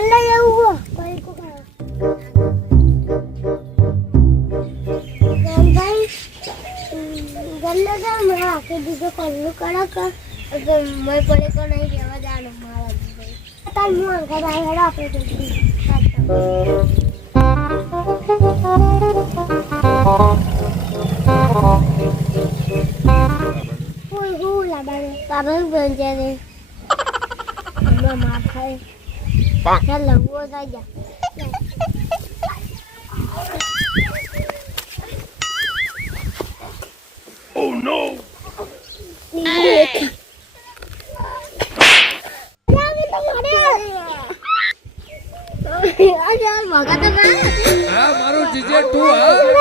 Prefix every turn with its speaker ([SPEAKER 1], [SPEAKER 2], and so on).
[SPEAKER 1] Pan lay awa. Pan ko ka. ભાઈ મેં આખી દીધો નહીં કહેવા જાણું મારા ભાઈ હું અંકા ભાઈ હેડો આપણે હું લાબાને બાબા બંધ જાય મામા ખાય Hello, vô ra giờ. Oh
[SPEAKER 2] no.
[SPEAKER 1] મારું જીજે તું હા